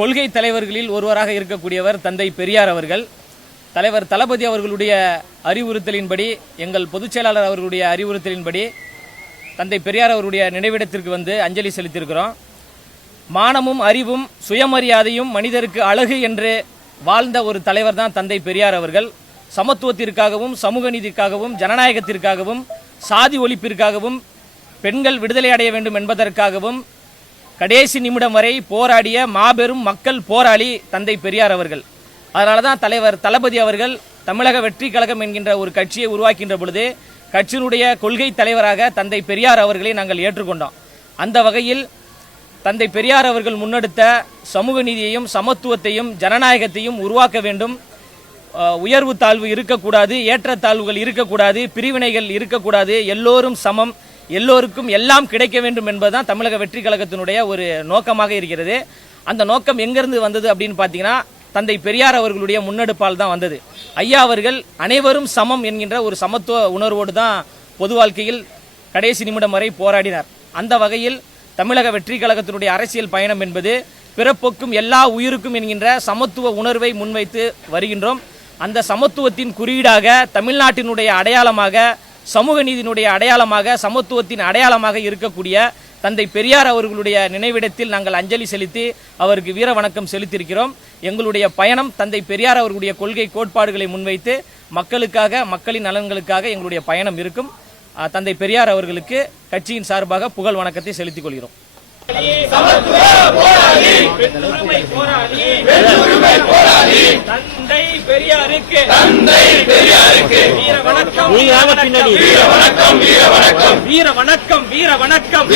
கொள்கை தலைவர்களில் ஒருவராக இருக்கக்கூடியவர் தந்தை பெரியார் அவர்கள். தலைவர் தளபதி அவர்களுடைய அறிவுறுத்தலின்படி, எங்கள் பொதுச் செயலாளர் அவர்களுடைய அறிவுறுத்தலின்படி தந்தை பெரியார் அவருடைய நினைவிடத்திற்கு வந்து அஞ்சலி செலுத்தியிருக்கிறோம். மானமும் அறிவும் சுயமரியாதையும் மனிதருக்கு அழகு என்று வாழ்ந்த ஒரு தலைவர் தான் தந்தை பெரியார் அவர்கள். சமத்துவத்திற்காகவும் சமூக நீதிக்காகவும் ஜனநாயகத்திற்காகவும் சாதி ஒழிப்பிற்காகவும் பெண்கள் விடுதலை அடைய வேண்டும் என்பதற்காகவும் கடைசி நிமிடம் வரை போராடிய மாபெரும் மக்கள் போராளி தந்தை பெரியார் அவர்கள். அதனால தான் தலைவர் தளபதி அவர்கள் தமிழக வெற்றி கழகம் என்கின்ற ஒரு கட்சியை உருவாக்கின்ற பொழுது கட்சியினுடைய கொள்கை தலைவராக தந்தை பெரியார் அவர்களை நாங்கள் ஏற்றுக்கொண்டோம். அந்த வகையில் தந்தை பெரியார் அவர்கள் முன்னெடுத்த சமூக நீதியையும் சமத்துவத்தையும் ஜனநாயகத்தையும் உருவாக்க வேண்டும். உயர்வு தாழ்வு இருக்கக்கூடாது, ஏற்றத்தாழ்வுகள் இருக்கக்கூடாது, பிரிவினைகள் இருக்கக்கூடாது, எல்லோரும் சமம், எல்லோருக்கும் எல்லாம் கிடைக்க வேண்டும் என்பதுதான் தமிழக வெற்றி கழகத்தினுடைய ஒரு நோக்கமாக இருக்கிறது. அந்த நோக்கம் எங்கிருந்து வந்தது அப்படின்னு பார்த்தீங்கன்னா, தந்தை பெரியார் அவர்களுடைய முன்னெடுப்பால் தான் வந்தது. ஐயா அவர்கள் அனைவரும் சமம் என்கின்ற ஒரு சமத்துவ உணர்வோடு தான் பொது வாழ்க்கையில் கடைசி நிமிடம் வரை போராடினார். அந்த வகையில் தமிழக வெற்றி கழகத்தினுடைய அரசியல் பயணம் என்பது பிறப்போக்கும் எல்லா உயிருக்கும் என்கின்ற சமத்துவ உணர்வை முன்வைத்து வருகின்றோம். அந்த சமத்துவத்தின் குறியீடாக, தமிழ்நாட்டினுடைய அடையாளமாக, சமூக நீதியினுடைய அடையாளமாக, சமத்துவத்தின் அடையாளமாக இருக்கக்கூடிய தந்தை பெரியார் அவர்களுடைய நினைவிடத்தில் நாங்கள் அஞ்சலி செலுத்தி அவருக்கு வீர வணக்கம் செலுத்தியிருக்கிறோம். எங்களுடைய பயணம் தந்தை பெரியார் அவர்களுடைய கொள்கை கோட்பாடுகளை முன்வைத்து மக்களுக்காக, மக்களின் நலன்களுக்காக எங்களுடைய பயணம் இருக்கும். தந்தை பெரியார் அவர்களுக்கு கட்சியின் சார்பாக புகழ் வணக்கத்தை செலுத்திக் கொள்கிறோம். தந்தை பெரியாருக்கு வீர வணக்கம், வீர வணக்கம், வீர வணக்கம், வீர வணக்கம், வீர வணக்கம், வீர வணக்கம்,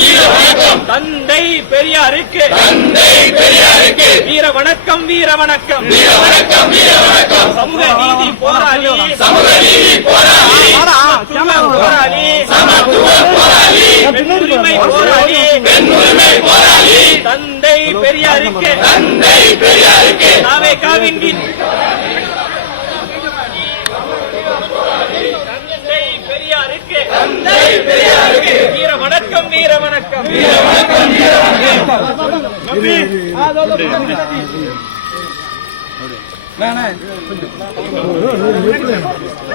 வீர வணக்கம். தந்தை பெரியாருக்கு வீர வணக்கம், வீர வணக்கம், வீர வணக்கம், வீர வணக்கம். சமூக நீதி போராளி, சமூக நீதி போராளி, போராளி, சமத்துவ போராளி, பெண்ணுரிமை போராளி, பெண்ணுரிமை போராளி. தந்தை பெரியாருக்கு, தந்தை பெரியாருக்கு தாவேகாவின் தந்தை பெரியாருக்கு வீர வணக்கம், வீர வணக்கம், வீர வணக்கம், வீர வணக்கம்.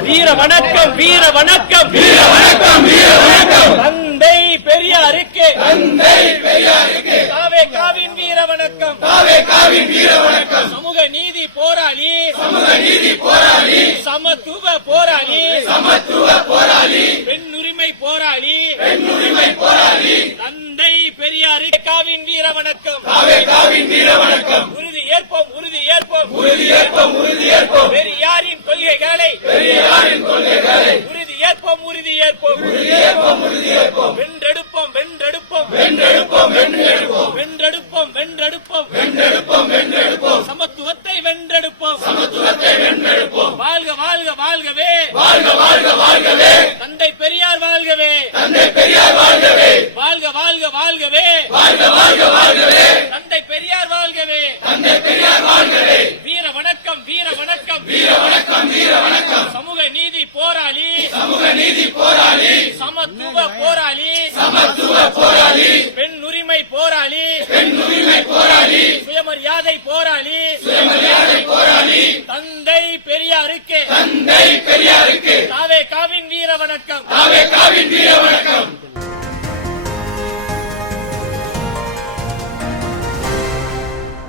வீர வணக்கம், வீர வணக்கம், வீர வணக்கம், வீர வணக்கம். தந்தை பெரியாருக்கு, தந்தை பெரியாருக்கு தாவேகாவின் வீர வணக்கம், தாவேகாவின் வீர வணக்கம். சமூக நீதி போராளி, சமூக நீதி போராளி, சமத்துவ போராளி, சமத்துவ போராளி, பெண்ணுரிமை போராளி, பெண்ணுரிமை போராளி. தந்தை பெரியாரின் வீர வணக்கம், தாவேகாவின் வீர வணக்கம். உறுதி ஏற்போம், உறுதி ஏற்போம், உறுதி ஏற்போம், உறுதி ஏற்போம். பெரியாரின் கொள்கைகளை, பெரியாரின் கொள்கைகளை உறுதி ஏற்போம், உறுதி ஏற்போம், உறுதி ஏற்போம், உறுதி ஏற்போம். வென்றெடுப்போம், வென்றெடுப்போம், வென்றெடுப்போம், வென்றெடுப்போம், வென்றெடுப்போம், வென்றெடுப்போம், வென்றெடுப்போம், வென்றெடுப்போம். சமத்துவத்தை வென்றெடுப்போம், சமத்துவத்தை வென்றெடுப்போம். வாழ்க, வாழ்க, வாழ்கவே, வாழ்க, வாழ்க, வாழ்கவே. தந்தை பெரியார் வாழ்கவே, தந்தை பெரியார் வாழ்கவே. வாழ்க, வாழ்க, வாழ்கவே, வாழ்க, வாழ்க, வாழ்கவே. தந்தை பெரியார் வாழ்கவே, தந்தை பெரியார் வாழ்கவே. வீர வணக்கம், வீர வணக்கம், வீர வணக்கம், வீர வணக்கம். சமூக நீதி போராளி, சமூக நீதி போராளி, சமத்துவ போராளி, சமத்துவ போராளி, பெண்ணுரிமை போராளி, பெண்ணுரிமை போராளி, சுயமரியாதை போராளி, சுயமரியாதை போராளி. தந்தை பெரியாருக்கு, தந்தை பெரியாருக்கு தாவேகாவின் வீர வணக்கம், தாவேகாவின் வீர வணக்கம்.